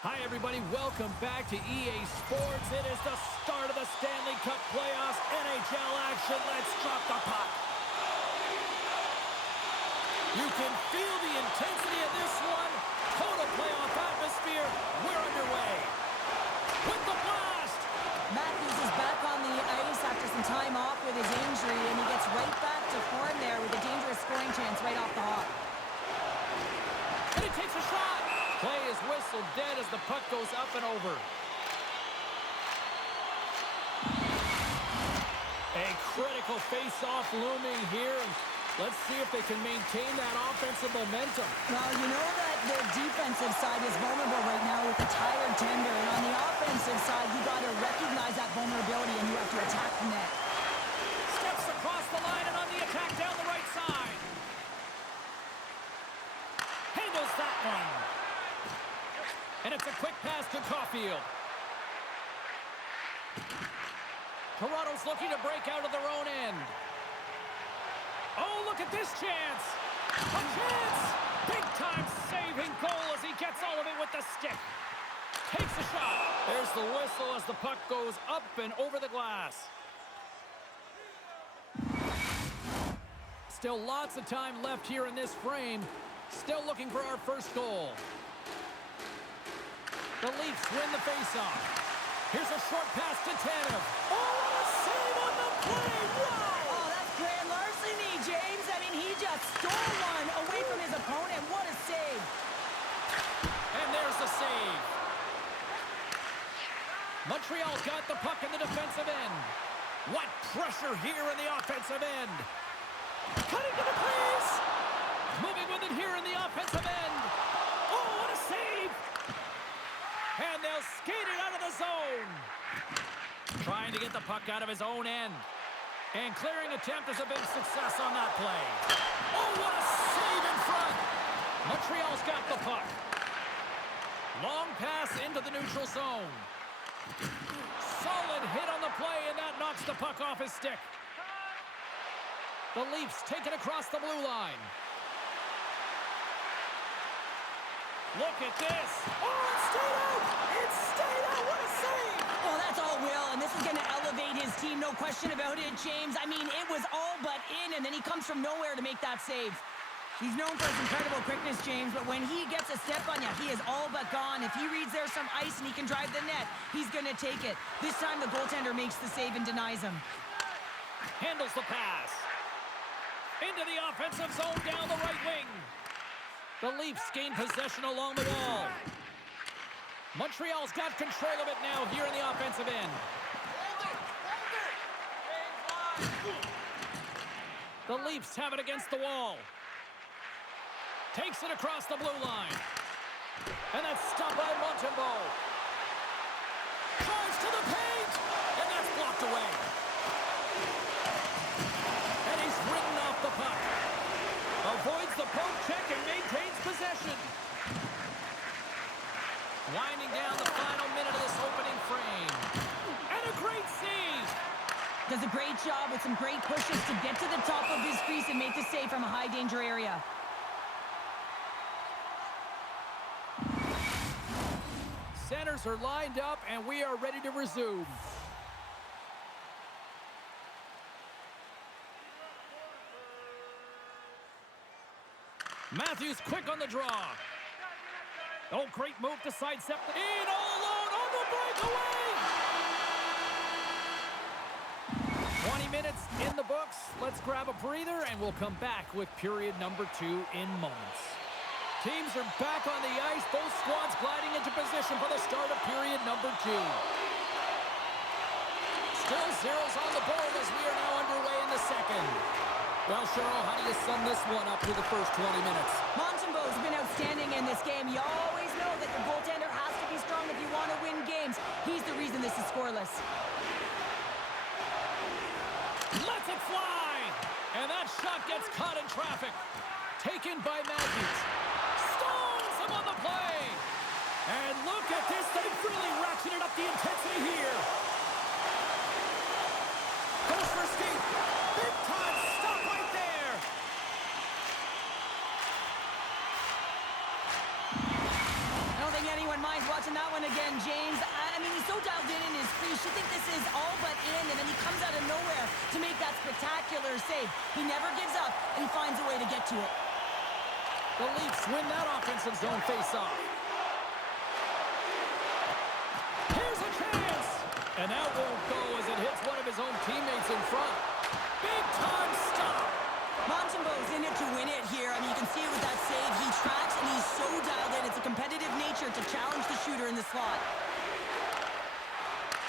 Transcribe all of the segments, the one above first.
Hi, everybody. Welcome back to EA Sports. It is the start of the Stanley Cup playoffs. NHL action. Let's drop the puck. You can feel the intensity of this one. Total playoff atmosphere. We're underway. With the blast. Matthews is back on the ice after some time off with his injury, and he gets right back to form there with a dangerous scoring chance right off the hop. And he takes a shot. Play is whistled dead as the puck goes up and over. A critical face-off looming here. Let's see if they can maintain that offensive momentum. Well, you know that the defensive side is vulnerable right now with the tired tender. And on the offensive side, you got to recognize that vulnerability and you have to attack the net. Steps across the line and on the attack down the right side. Handles that one. And it's a quick pass to Caulfield. Toronto's looking to break out of their own end. Oh, look at this chance. A chance. Big-time saving goal as he gets all of it with the stick. Takes a shot. There's the whistle as the puck goes up and over the glass. Still lots of time left here in this frame. Still looking for our first goal. The Leafs win the faceoff. Here's a short pass to Tanev. Oh, what a save on the play! Wow! Oh, that's grand larceny, James. I mean, he just stole one away from his opponent. What a save. And there's the save. Montreal's got the puck in the defensive end. What pressure here in the offensive end. Cutting to the crease. Moving with it here in the offensive end. Oh, what a save. And they'll skate it out of the zone. Trying to get the puck out of his own end. And clearing attempt is a big success on that play. Oh, what a save in front. Montreal's got the puck. Long pass into the neutral zone. Solid hit on the play, and that knocks the puck off his stick. The Leafs take it across the blue line. Look at this. Oh, it stayed out. It stayed out. What a save. Well, that's all Will, and this is going to elevate his team, no question about it, James. I mean, it was all but in, and then he comes from nowhere to make that save. He's known for his incredible quickness, James, but when he gets a step on you, he is all but gone. If he reads there's some ice and he can drive the net, he's going to take it. This time, the goaltender makes the save and denies him. Handles the pass. Into the offensive zone down the right wing. The Leafs gain possession along the wall. Montreal's got control of it now here in the offensive end. The Leafs have it against the wall. Takes it across the blue line. And that's stopped by Montembeault. Drives to the paint. And that's blocked away. And he's ridden off the puck. Avoids the poke check and maintains possession. Winding down the final minute of this opening frame. And a great save. Does a great job with some great pushes to get to the top of his crease and make the save from a high danger area. Centers are lined up and we are ready to resume. Matthews quick on the draw. Oh, great move to sidestep. In all alone on the breakaway. 20 minutes in the books. Let's grab a breather and we'll come back with period number 2 in moments. Teams are back on the ice. Both squads gliding into position for the start of period number 2. Still zeros on the board as we are now underway in the second. Well, Cheryl, how do you sum this one up through the first 20 minutes? Montembeault's been outstanding in this game. You always know that your goaltender has to be strong if you want to win games. He's the reason this is scoreless. Lets it fly! And that shot gets caught in traffic. Taken by Matthews. Stones him on the play! And look at this. They've really ratcheted up the intensity here. Goes for skate. Big time stop right there. I don't think anyone minds watching that that spectacular save. He never gives up, and he finds a way to get to it. The Leafs win that offensive zone faceoff. Here's a chance! And that won't go as it hits one of his own teammates in front. Big time stop! Montembeau's in it to win it here. I mean, you can see it with that save. He tracks, and he's so dialed in. It's a competitive nature to challenge the shooter in the slot.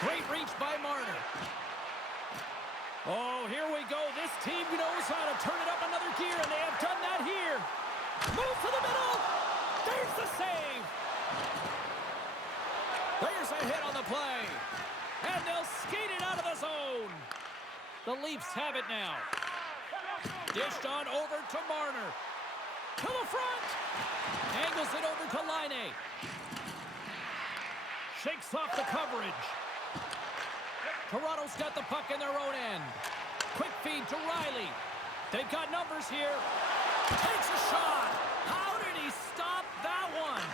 Great reach by Marner. Oh, here we go. This team knows how to turn it up another gear, and they have done that here. Move to the middle. There's the save. There's a hit on the play. And they'll skate it out of the zone. The Leafs have it now. Dished on over to Marner. To the front. Angles it over to Laine. Shakes off the coverage. Toronto's got the puck in their own end. Quick feed to Riley. They've got numbers here. Takes a shot. How did he stop that one?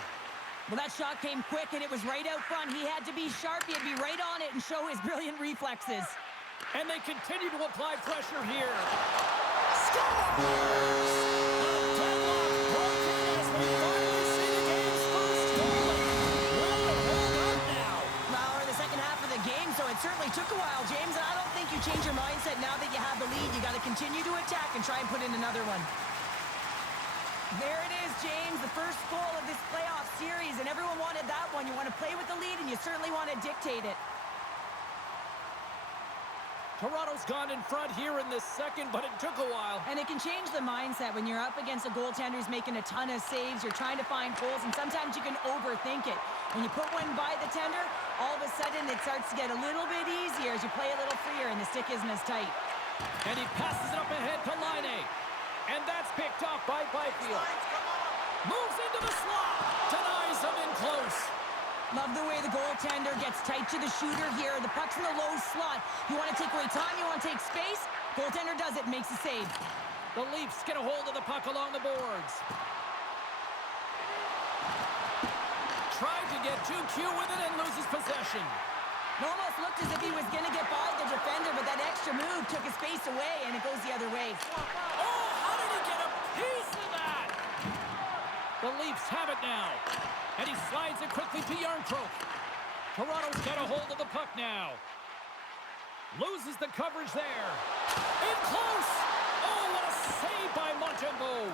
Well, that shot came quick, and it was right out front. He had to be sharp. He had to be right on it and show his brilliant reflexes. And they continue to apply pressure here. Scores! A deadlock broken as we finally see the game's first goal. Will it hold up now? Well, we're in the second half of the game, so it certainly took a while, James. And I don't think you change your mindset now that you have the lead. You got to continue to attack and try and put in another one. There it is, James, the first goal of this playoff series, and everyone wanted that one. You want to play with the lead, and you certainly want to dictate it. Toronto's gone in front here in this second, but it took a while. And it can change the mindset when you're up against a goaltender who's making a ton of saves. You're trying to find holes, and sometimes you can overthink it. When you put one by the tender, all of a sudden it starts to get a little bit easier as you play a little freer and the stick isn't as tight. And he passes it up ahead to Laine. And that's picked off by Byfield. Moves into the slot. Denies him in close. Love the way the goaltender gets tight to the shooter here. The puck's in the low slot. You want to take away time, you want to take space. Goaltender does it and makes the save. The Leafs get a hold of the puck along the boards. Tried to get too cute with it and loses possession. It almost looked as if he was going to get by the defender, but that extra move took his space away, and it goes the other way. Oh, how did he get a piece of that? The Leafs have it now. And he slides it quickly to Järnkrok. Toronto's got a hold of the puck now. Loses the coverage there. In close. Oh, what a save by Montembeau.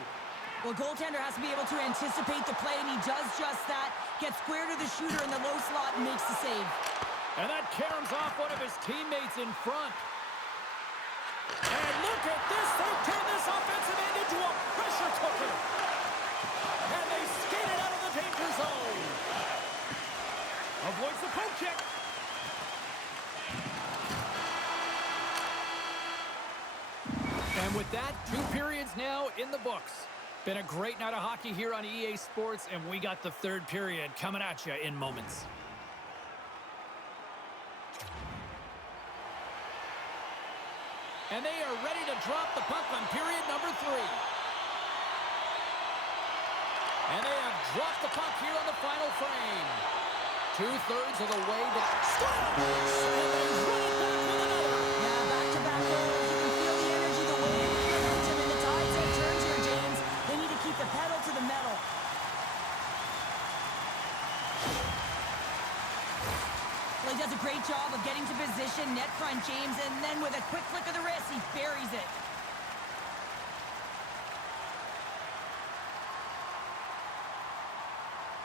Well, goaltender has to be able to anticipate the play, and he does just that. Gets square to the shooter in the low slot and makes the save. And that caroms off one of his teammates in front. And look at this. They've turned this offensive end into a pressure cooker. And they skate it out of the danger zone. Avoids the poke check. And with that, 2 periods now in the books. Been a great night of hockey here on EA Sports, and we got the 3rd period coming at you in moments. And they are ready to drop the puck on period number 3. And they have dropped the puck here on the final frame. 2/3 of the way to scores! And they run it back with another. Yeah, back-to-back goals. You can feel the energy, the wind, the momentum, and the tides have turned here, James. They need to keep the pedal to the metal. Well, he does a great job of getting to position, net front, James, and then with a quick flick of the wrist, he buries it.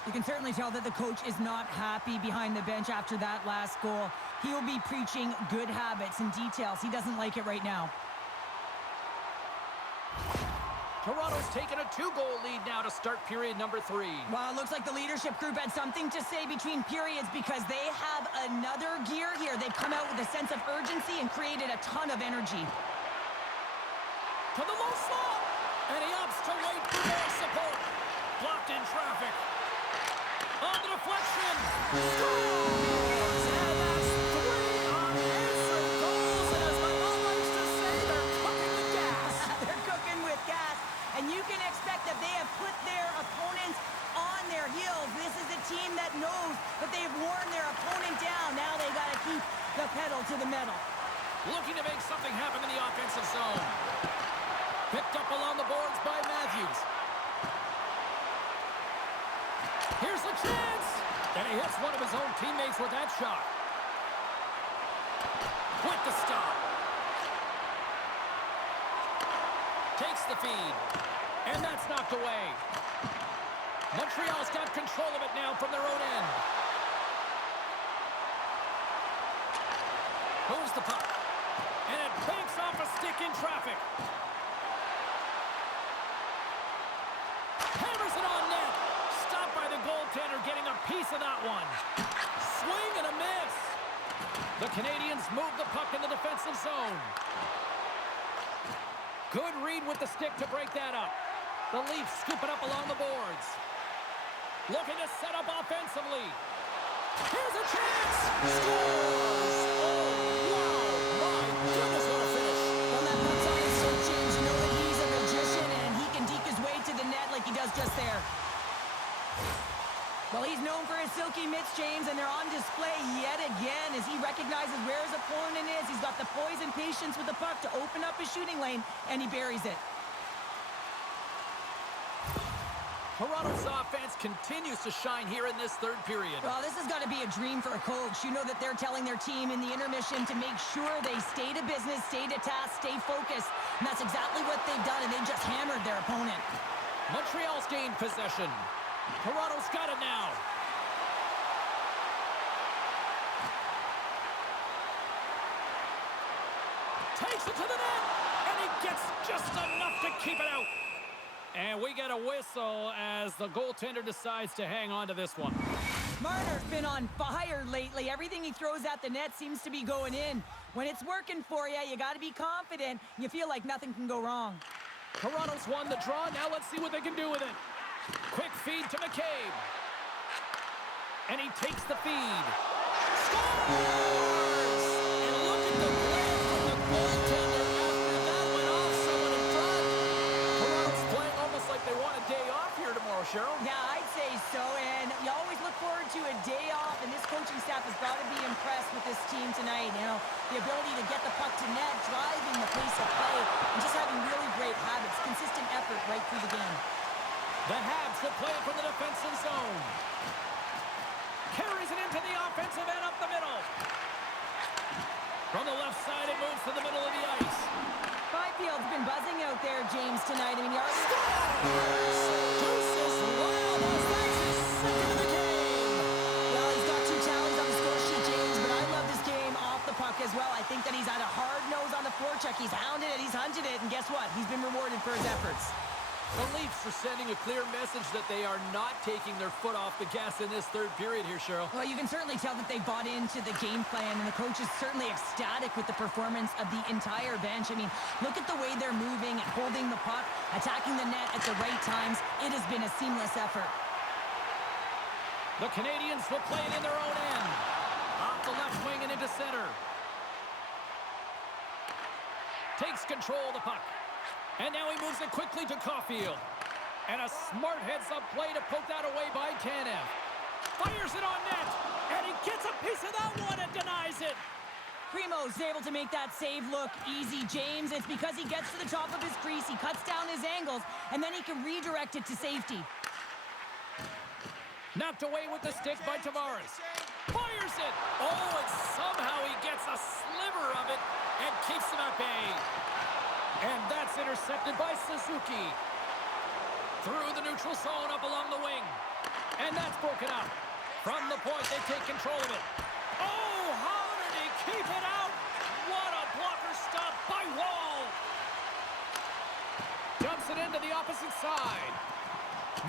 You can certainly tell that the coach is not happy behind the bench after that last goal. He will be preaching good habits and details. He doesn't like it right now. Toronto's taken a 2-goal lead now to start period number 3. Well, it looks like the leadership group had something to say between periods because they have another gear here. They've come out with a sense of urgency and created a ton of energy. To the low slot, and he opts to wait for more support. Blocked in traffic. On the deflection. Scores! And that's 3 unanswered goals. And as my mom likes to say, they're cooking with gas. They're cooking with gas. And you can expect that they have put their opponents on their heels. This is a team that knows that they've worn their opponent down. Now they got to keep the pedal to the metal. Looking to make something happen in the offensive zone. Picked up along the boards by Matthews. Here's the chance. And he hits one of his own teammates with that shot. With the stop. Takes the feed. And that's knocked away. Montreal's got control of it now from their own end. Moves the puck. And it banks off a stick in traffic. Hammers it on net. Stopped by the goaltender, getting a piece of that one. Swing and a miss. The Canadians move the puck in the defensive zone. Good read with the stick to break that up. The Leafs scoop it up along the boards. Looking to set up offensively. Here's a chance. Scores! Oh, wow. My goodness, what a finish. Well, that puck's on his stick, James. You know that he's a magician, and he can deke his way to the net like he does just there. Well, he's known for his silky mitts, James, and they're on display yet again as he recognizes where his opponent is. He's got the poise and patience with the puck to open up his shooting lane, and he buries it. Toronto's offense continues to shine here in this third period. Well, this has got to be a dream for a coach. You know that they're telling their team in the intermission to make sure they stay to business, stay to task, stay focused. And that's exactly what they've done, and they just hammered their opponent. Montreal's gained possession. Toronto's got it now. Takes it to the net, and he gets just enough to keep it out. And we get a whistle as the goaltender decides to hang on to this one. Marner's been on fire lately. Everything he throws at the net seems to be going in. When it's working for you, you got to be confident. You feel like nothing can go wrong. Toronto's won the draw. Now let's see what they can do with it. Quick feed to McCabe. And he takes the feed. Scores! And look at the glare from the goaltender after that went off someone in front. Toronto's playing almost like they want a day off here tomorrow, Cheryl. Yeah, I'd say so, and you always look forward to a day off, and this coaching staff has got to be impressed with this team tonight. You know, the ability to get the puck to net, driving the pace of play, and just having really great habits, consistent effort right through the game. The Habs will play it from the defensive zone. Carries it into the offensive end up the middle. From the left side, it moves to the middle of the ice. Byfield's been buzzing out there, James, tonight. I mean, he already... Deuces Ramos, that's his second of the game. Well, he's got 2 tallies on the score sheet, James, but I love this game off the puck as well. I think that he's had a hard nose on the forecheck. He's hounded it, he's hunted it, and guess what? He's been rewarded for his efforts. The Leafs are sending a clear message that they are not taking their foot off the gas in this third period here, Cheryl. Well, you can certainly tell that they bought into the game plan, and the coach is certainly ecstatic with the performance of the entire bench. I mean, look at the way they're moving and holding the puck, attacking the net at the right times. It has been a seamless effort. The Canadians will play it in their own end. Off the left wing and into center. Takes control of the puck. And now he moves it quickly to Caulfield. And a smart heads-up play to poke that away by Tanev. Fires it on net. And he gets a piece of that one and denies it. Primo's able to make that save look easy, James. It's because he gets to the top of his crease, he cuts down his angles, and then he can redirect it to safety. Knocked away with the stick by Tavares. Fires it. Oh, and somehow he gets a sliver of it and keeps him at bay. And that's intercepted by Suzuki. Through the neutral zone up along the wing. And that's broken up. From the point, they take control of it. Oh, how did he keep it out? What a blocker stop by Wall. Dumps it into the opposite side.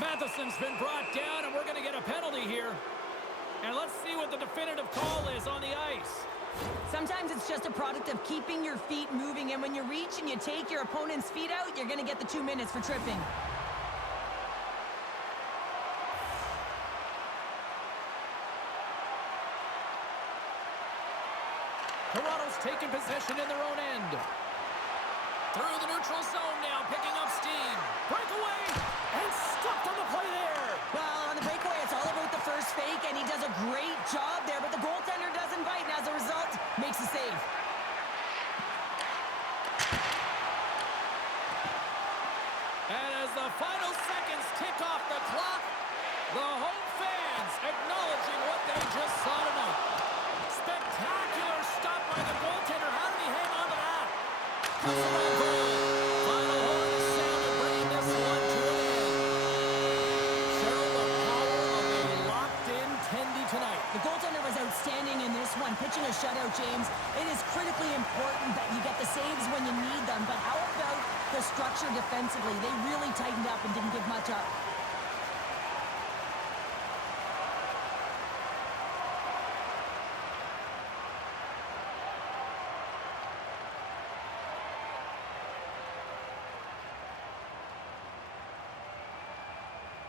Matheson's been brought down, and we're going to get a penalty here. And let's see what the definitive call is on the ice. Sometimes it's just a product of keeping your feet moving, and when you reach and you take your opponent's feet out, you're going to get the 2 minutes for tripping. Toronto's taking possession in their own end. Through the neutral zone now, picking up steam. Breakaway, and stopped on the play there. Well, on the breakaway, it's all about the first fake, and he does a great job there, but the goaltender doesn't bite, and as a result, makes a save. The home fans acknowledging what they just saw tonight. Spectacular stop by the goaltender. How did he hang on to that? Cuts it on goal. Final horn is sounded, bringing this one to an end. Cheryl, the power of a locked-in Tendy tonight. The goaltender was outstanding in this one, pitching a shutout, James. It is critically important that you get the saves when you need them, but how about the structure defensively? They really tightened up and didn't give much up.